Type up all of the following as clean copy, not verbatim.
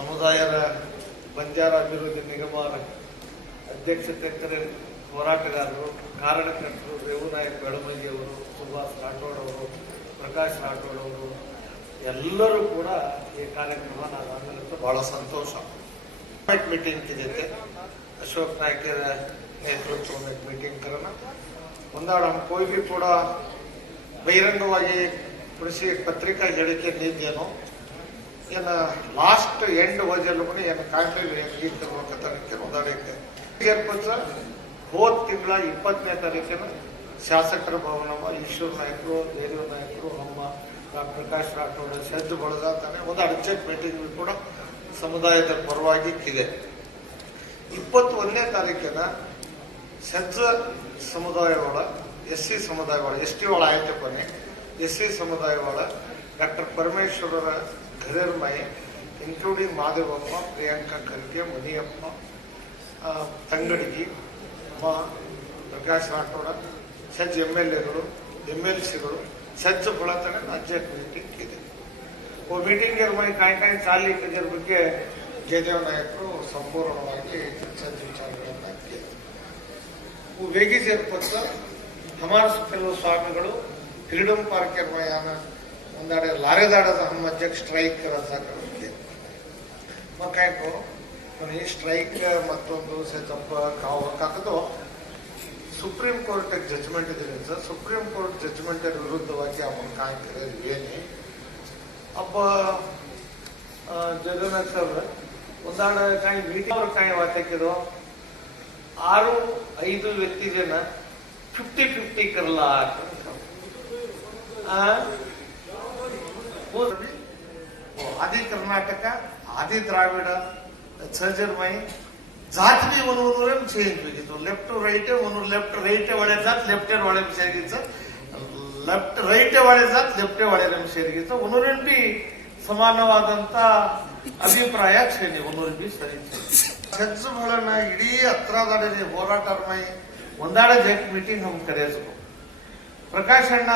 ಸಮುದಾಯದ ಬಂಜಾರ ಅಭಿವೃದ್ಧಿ ನಿಗಮ ಅಧ್ಯಕ್ಷತೆ ಹೋರಾಟಗಾರರು, ಕಾರಣಕರ್ತರು, ರೇವುನಾಯಕ್ ಬೆಳಮಂಗಿಯವರು, ಸುಭಾಷ್ ರಾಠೋಡ್ ಅವರು, ಪ್ರಕಾಶ್ ರಾಠೋಡ್ ಅವರು ಎಲ್ಲರೂ ಕೂಡ ಈ ಕಾರ್ಯಕ್ರಮ ನಾನು ಆಮೇಲೆ ಬಹಳ ಸಂತೋಷ. ಮೀಟಿಂಗ್ ಇದೆ, अशोक नायक नेतृत्व में एक मीटिंग करना ಒಂದಾಡ हम कोई भी ಕೂಡ ಬಹಿರಂಗವಾಗಿ ಕೃಷಿ ಪತ್ರಿಕಾ ಹೇಳಿಕೆ ನೀಡಿದೇನೋ ಏನು ಲಾಸ್ಟ್ ಎಂಡ್ ವಜಲ್ ಕೂಡ ಏನು ಕಾಂಟ್ರಿ ಗೀರ್ಬೇಕಂತ ಒಂದಾಡಕ್ಕೆ ಹೋದ ತಿಂಗಳ 20ನೇ ತಾರೀಕಿನ ಶಾಸಕರ ಭವನವ ಈಶ್ವರ ನಾಯಕರು, ದೇವ ನಾಯಕರು, ಅಮ್ಮ ಪ್ರಕಾಶ್ ರಾಠೋಡ್ ಸಜ್ಜು ಬಳದಾನೆ ಒಂದು ಅರ್ಜೆಂಟ್ ಮೀಟಿಂಗ್ ಕೂಡ ಸಮುದಾಯದ ಪರವಾಗಿ ಇದೆ. 21ನೇ ತಾರೀಕಿನ ಸಜ್ಜ ಸಮುದಾಯವಾಳ SC ಸಮುದಾಯವಾಳ ST वाला आए ಕೊನೆ SC ಸಮುದಾಯವಾಳ ಡಾಕ್ಟರ್ ಪರಮೇಶ್ವರರ ಘರೇರ್ಮಯ ಇನ್ಕ್ಲೂಡಿಂಗ್ ಮಾದೇವಪ್ಪ, ಪ್ರಿಯಾಂಕಾ ಖರ್ಗೆ, ಮನಿಯಪ್ಪ, ತಂಗಡಿಗಿ, ಪ್ರಕಾಶ್ ರಾಠೋಡ, ಸಜ್ಜ MLAಗಳು, MLCಗಳು ಸಜ್ಜ ಬಳತಾನೆ ಅರ್ಜೆಂಟ್ ಮೀಟಿಂಗ್ ಇದೆ. वो मीटिंग काय चाली ಇದರ ಬಗ್ಗೆ ಜಯದೇವ ನಾಯಕರು ಸಂಪೂರ್ಣವಾಗಿ ಚರ್ಚೆ ವಿಚಾರಗಳನ್ನು ಹಾಕಿದ್ದಾರೆ. ವೇಗಿ ಸೇರ್ಪಟ್ಟ ಹಮಾರ ಕೆಲವು ಸ್ವಾಮಿಗಳು ಫ್ರೀಡಮ್ ಪಾರ್ಕ್ ಯಾನ ಒಂದಾಡೆ ಲಾರೆದಾಡದ हम अध्यक्ष स्ट्राइक रजा करते मग काय को पण ही स्ट्राइक ಮತ್ತೊಂದು ಸೆಟಪ್ ಕಾವಕಾಕದು ಸುಪ್ರೀಂ ಕೋರ್ಟ್ ಜಡ್ಜ್ಮೆಂಟ್ ಇದೆ ಸರ್. ಸುಪ್ರೀಂ ಕೋರ್ಟ್ ಜಡ್ಜ್ಮೆಂಟ್ ವಿರುದ್ಧವಾಗಿ ಅವನು ಕಾಯ್ತಾರೆ ಏನೇ अब जगन्नाथ सर ಒಂದಾಡ काही मीटिंग और काही वाटे केलो 6-5 व्यक्ती जन 50-50 करला आदि कर्नाटक आदि द्राविड सर्जरमय जात भी म्हणून चेंज बघितो लेफ्ट टू राइट म्हणून लेफ्ट राइट वाले जात लेफ्ट वाले ಸೇರಿಗಿತ್ತು ಲೆಫ್ಟ್ ರೈಟ್ ವಾಳೆ ಜಾತ್ ಲೆಫ್ಟ್ ವಾಳೆ ಸೇರಿಗಿತ್ತು ಒಂದೂರಲ್ಲಿ ಬಿ ಸಮಾನವಾದಂತ ಅಭಿಪ್ರಾಯ ಕ್ಷೇಣಿ ಒಂದೂರಲ್ಲಿ ಬಿ ಸರಿ ಸಜ್ಜು ಬಳನ ಇಡೀ ಹತ್ರದಾಡೆ ಹೋರಾಟರ್ಮೈ ಒಂದಾಡೆ ಜೆಟ್ ಮೀಟಿಂಗ್ हम ಕರೆಯಬೇಕು. ಪ್ರಕಾಶ್ ಅಣ್ಣ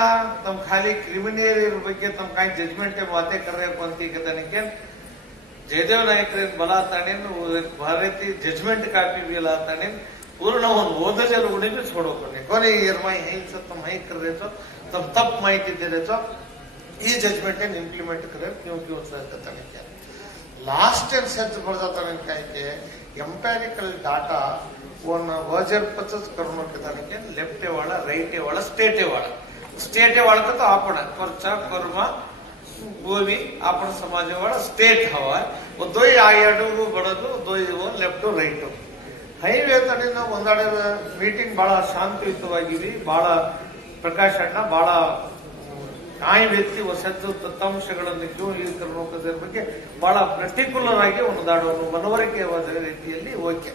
ತಮ್ಮ ಖಾಲಿ ಕ್ರಿಮಿನಲ್ ಬಗ್ಗೆ ತಮ್ಮ ಕಾಯಿ ಜಜ್ಮೆಂಟ್ ಮಾತೆ ಕರೆಯಬೇಕು ಅಂತ ಈಗ ತನಕ ಜಯದೇವ ನಾಯಕರ ಬಲಾತಾಣೆನ್ ಭಾರತಿ ಜಜ್ಮೆಂಟ್ ಕಾಪಿ भी लाताणेन पूर्ण होऊन ओदजल उडी भी छोडोकोने कोणी एरमाई हेच तम हाई कर रेचो तम तप माहिती दे रेचो ಈ जजमेंट ने इंप्लीमेंट करे क्योंकि उसका कथन क्या लास्ट एंड सेट बढ़ जाता है काय एम्पेरिकल डाटा वन वजर पचस करणं कथन के लेफ्ट वाला राइट वाला स्टेट वाला का तो आपण खर्चा कर्म वो भी आपण समाज वाला स्टेट हवा वो दो आयडू बड़ದು दो लेफ्ट राइट ಹೈವೇ ತಡೆಯಿಂದ ಒಂದಾಡೆ ಮೀಟಿಂಗ್ ಬಹಳ ಶಾಂತಿಯುತವಾಗಿವಿ. ಬಹಳ ಪ್ರಕಾಶ್ ಅಣ್ಣ ಬಹಳ ಕಾಯಿ ವ್ಯಕ್ತಿ ಹೊಸದ್ದು ದತ್ತಾಂಶಗಳನ್ನು ಕ್ಯೂನೀಕರಣದ ಬಗ್ಗೆ ಬಹಳ ಪರ್ಟಿಕ್ಯುಲರ್ ಆಗಿ ಒಂದಾಡುವ ಮನವರಿಕೆವಾದ ರೀತಿಯಲ್ಲಿ ಓಕೆ